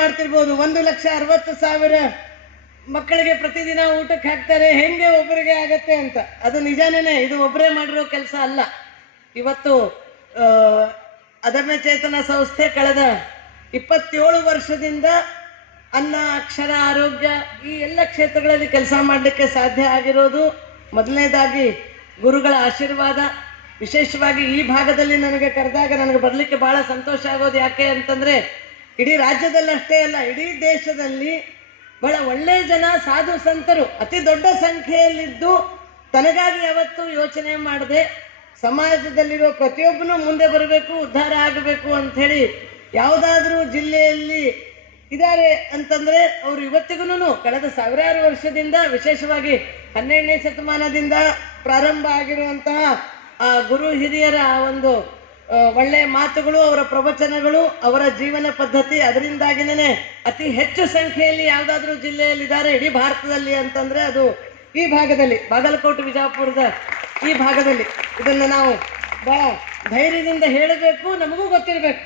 ಮಾಡ್ತಿರ್ಬೋದು. 1,60,000 ಮಕ್ಕಳಿಗೆ ಪ್ರತಿದಿನ ಊಟಕ್ಕೆ ಹಾಕ್ತಾರೆ, ಹೆಂಗೆ ಒಬ್ಬರಿಗೆ ಆಗತ್ತೆ ಅಂತ. ಅದು ನಿಜಾನೇನೆ, ಇದು ಒಬ್ಬರೇ ಮಾಡಿರೋ ಕೆಲಸ ಅಲ್ಲ. ಇವತ್ತು ಅದಮ್ಯ ಚೇತನ ಸಂಸ್ಥೆ ಕಳೆದ 27 ವರ್ಷದಿಂದ ಅನ್ನ, ಅಕ್ಷರ, ಆರೋಗ್ಯ ಈ ಎಲ್ಲ ಕ್ಷೇತ್ರಗಳಲ್ಲಿ ಕೆಲಸ ಮಾಡಲಿಕ್ಕೆ ಸಾಧ್ಯ ಆಗಿರೋದು ಮೊದಲನೇದಾಗಿ ಗುರುಗಳ ಆಶೀರ್ವಾದ. ವಿಶೇಷವಾಗಿ ಈ ಭಾಗದಲ್ಲಿ ನನಗೆ ಕರೆದಾಗ ನನಗೆ ಬರಲಿಕ್ಕೆ ಭಾಳ ಸಂತೋಷ ಆಗೋದು. ಯಾಕೆ ಅಂತಂದರೆ ಇಡೀ ರಾಜ್ಯದಲ್ಲಿ ಅಷ್ಟೇ ಅಲ್ಲ, ಇಡೀ ದೇಶದಲ್ಲಿ ಬಹಳ ಒಳ್ಳೆಯ ಜನ, ಸಾಧು ಸಂತರು ಅತಿ ದೊಡ್ಡ ಸಂಖ್ಯೆಯಲ್ಲಿದ್ದು ತನಗಾಗಿ ಯಾವತ್ತೂ ಯೋಚನೆ ಮಾಡದೆ ಸಮಾಜದಲ್ಲಿರೋ ಪ್ರತಿಯೊಬ್ಬನೂ ಮುಂದೆ ಬರಬೇಕು, ಉದ್ಧಾರ ಆಗಬೇಕು ಅಂಥೇಳಿ ಯಾವುದಾದ್ರೂ ಜಿಲ್ಲೆಯಲ್ಲಿ ಇದ್ದಾರೆ ಅಂತಂದರೆ ಅವರು ಇವತ್ತಿಗೂ ಕಳೆದ ಸಾವಿರಾರು ವರ್ಷದಿಂದ, ವಿಶೇಷವಾಗಿ 12ನೇ ಶತಮಾನದಿಂದ ಪ್ರಾರಂಭ ಆಗಿರುವಂತಹ ಆ ಗುರು ಹಿರಿಯರ ಒಂದು ಒಳ್ಳೆಯ ಮಾತುಗಳು, ಅವರ ಪ್ರವಚನಗಳು, ಅವರ ಜೀವನ ಪದ್ಧತಿ, ಅದರಿಂದಾಗಿನೇ ಅತಿ ಹೆಚ್ಚು ಸಂಖ್ಯೆಯಲ್ಲಿ ಯಾವುದಾದ್ರೂ ಜಿಲ್ಲೆಯಲ್ಲಿದ್ದಾರೆ ಇಡೀ ಭಾರತದಲ್ಲಿ ಅಂತಂದರೆ ಅದು ಈ ಭಾಗದಲ್ಲಿ, ಬಾಗಲಕೋಟೆ ವಿಜಯಪುರದ ಈ ಭಾಗದಲ್ಲಿ. ಇದನ್ನು ನಾವು ಬಹಳ ಧೈರ್ಯದಿಂದ ಹೇಳಬೇಕು, ನಮಗೂ ಗೊತ್ತಿರಬೇಕು.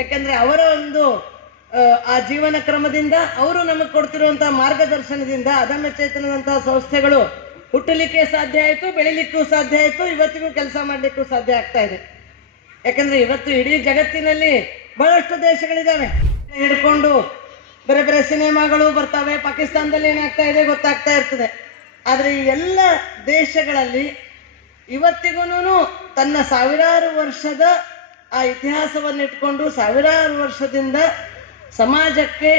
ಯಾಕೆಂದರೆ ಅವರ ಒಂದು ಆ ಜೀವನ ಕ್ರಮದಿಂದ, ಅವರು ನಮಗೆ ಕೊಡ್ತಿರುವಂಥ ಮಾರ್ಗದರ್ಶನದಿಂದ ಅದಮ್ಯ ಚೇತನದಂತಹ ಸಂಸ್ಥೆಗಳು ಹುಟ್ಟಲಿಕ್ಕೆ ಸಾಧ್ಯ ಆಯಿತು, ಬೆಳಿಲಿಕ್ಕೂ ಸಾಧ್ಯ ಆಯಿತು, ಇವತ್ತಿಗೂ ಕೆಲಸ ಮಾಡಲಿಕ್ಕೂ ಸಾಧ್ಯ ಆಗ್ತಾ ಇದೆ. ಯಾಕಂದರೆ ಇವತ್ತು ಇಡೀ ಜಗತ್ತಿನಲ್ಲಿ ಬಹಳಷ್ಟು ದೇಶಗಳಿದ್ದಾವೆ. ಹಿಡ್ಕೊಂಡು ಬೇರೆ ಬೇರೆ ಸಿನಿಮಾಗಳು ಬರ್ತವೆ, ಪಾಕಿಸ್ತಾನದಲ್ಲಿ ಏನಾಗ್ತಾ ಇದೆ ಗೊತ್ತಾಗ್ತಾ ಇರ್ತದೆ. ಆದರೆ ಈ ಎಲ್ಲ ದೇಶಗಳಲ್ಲಿ ಇವತ್ತಿಗೂ ತನ್ನ ಸಾವಿರಾರು ವರ್ಷದ ಆ ಇತಿಹಾಸವನ್ನು ಇಟ್ಕೊಂಡು ಸಾವಿರಾರು ವರ್ಷದಿಂದ ಸಮಾಜಕ್ಕೆ,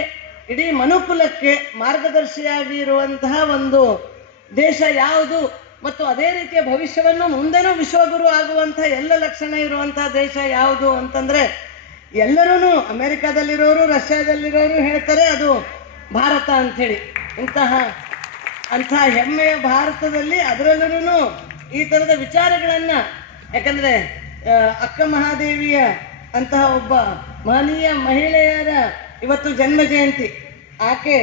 ಇಡೀ ಮನುಕುಲಕ್ಕೆ ಮಾರ್ಗದರ್ಶಿಯಾಗಿ ಇರುವಂತಹ ಒಂದು ದೇಶ ಯಾವುದು, ಮತ್ತು ಅದೇ ರೀತಿಯ ಭವಿಷ್ಯವನ್ನು ಮುಂದೆನೂ ವಿಶ್ವಗುರು ಆಗುವಂಥ ಎಲ್ಲ ಲಕ್ಷಣ ಇರುವಂತಹ ದೇಶ ಯಾವುದು ಅಂತಂದರೆ ಎಲ್ಲರೂ ಅಮೆರಿಕಾದಲ್ಲಿರೋರು, ರಷ್ಯಾದಲ್ಲಿರೋರು ಹೇಳ್ತಾರೆ ಅದು ಭಾರತ ಅಂಥೇಳಿ. ಅಂಥ ಹೆಮ್ಮೆಯ ಭಾರತದಲ್ಲಿ ಅದರಲ್ಲೂ ಈ ಥರದ ವಿಚಾರಗಳನ್ನು, ಯಾಕಂದರೆ ಅಕ್ಕ ಮಹಾದೇವಿಯ ಅಂತಹ ಒಬ್ಬ ಮಹನೀಯ ಮಹಿಳೆಯರ ಇವತ್ತು ಜನ್ಮ ಜಯಂತಿ. ಆಕೆ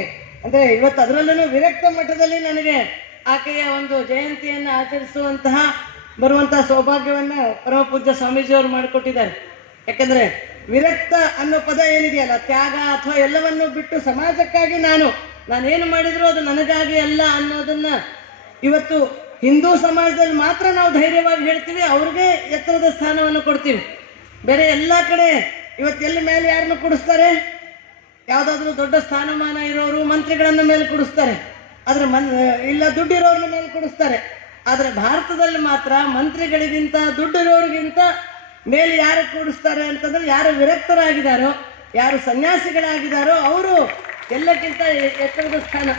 ಅಂದರೆ ಇವತ್ತು ಅದರಲ್ಲೂ ವಿರಕ್ತ ಮಠದಲ್ಲಿ ನನಗೆ ಆಕೆಯ ಒಂದು ಜಯಂತಿಯನ್ನು ಆಚರಿಸುವಂತಹ ಬರುವಂತಹ ಸೌಭಾಗ್ಯವನ್ನು ಪರಮ ಪೂಜ್ಯ ಸ್ವಾಮೀಜಿಯವರು ಮಾಡಿಕೊಟ್ಟಿದ್ದಾರೆ. ಯಾಕಂದರೆ ವಿರಕ್ತ ಅನ್ನೋ ಪದ ಏನಿದೆಯಲ್ಲ, ತ್ಯಾಗ ಅಥವಾ ಎಲ್ಲವನ್ನು ಬಿಟ್ಟು ಸಮಾಜಕ್ಕಾಗಿ ನಾನೇನು ಮಾಡಿದರೂ ಅದು ನನಗಾಗಿ ಅಲ್ಲ ಅನ್ನೋದನ್ನು ಇವತ್ತು ಹಿಂದೂ ಸಮಾಜದಲ್ಲಿ ಮಾತ್ರ ನಾವು ಧೈರ್ಯವಾಗಿ ಹೇಳ್ತೀವಿ, ಅವ್ರಿಗೆ ಎತ್ತರದ ಸ್ಥಾನವನ್ನು ಕೊಡ್ತೀವಿ. ಬೇರೆ ಎಲ್ಲ ಕಡೆ ಇವತ್ತೆಲ್ಲ ಮೇಲೆ ಯಾರನ್ನು ಕೂಡಿಸ್ತಾರೆ, ಯಾವುದಾದ್ರೂ ದೊಡ್ಡ ಸ್ಥಾನಮಾನ ಇರೋರು ಮಂತ್ರಿಗಳನ್ನು ಮೇಲೆ ಕೂಡಿಸ್ತಾರೆ, ಆದರೆ ಇಲ್ಲ ದುಡ್ಡಿರೋರ್ನ ಮೇಲೆ ಕೂಡಿಸ್ತಾರೆ. ಆದರೆ ಭಾರತದಲ್ಲಿ ಮಾತ್ರ ಮಂತ್ರಿಗಳಿಗಿಂತ, ದುಡ್ಡಿರೋರಿಗಿಂತ ಮೇಲೆ ಯಾರು ಕೂಡಿಸ್ತಾರೆ ಅಂತಂದ್ರೆ ಯಾರು ವಿರಕ್ತರಾಗಿದ್ದಾರೋ, ಯಾರು ಸನ್ಯಾಸಿಗಳಾಗಿದ್ದಾರೋ ಅವರು ಎಲ್ಲಕ್ಕಿಂತ ಎತ್ತರದ ಸ್ಥಾನ.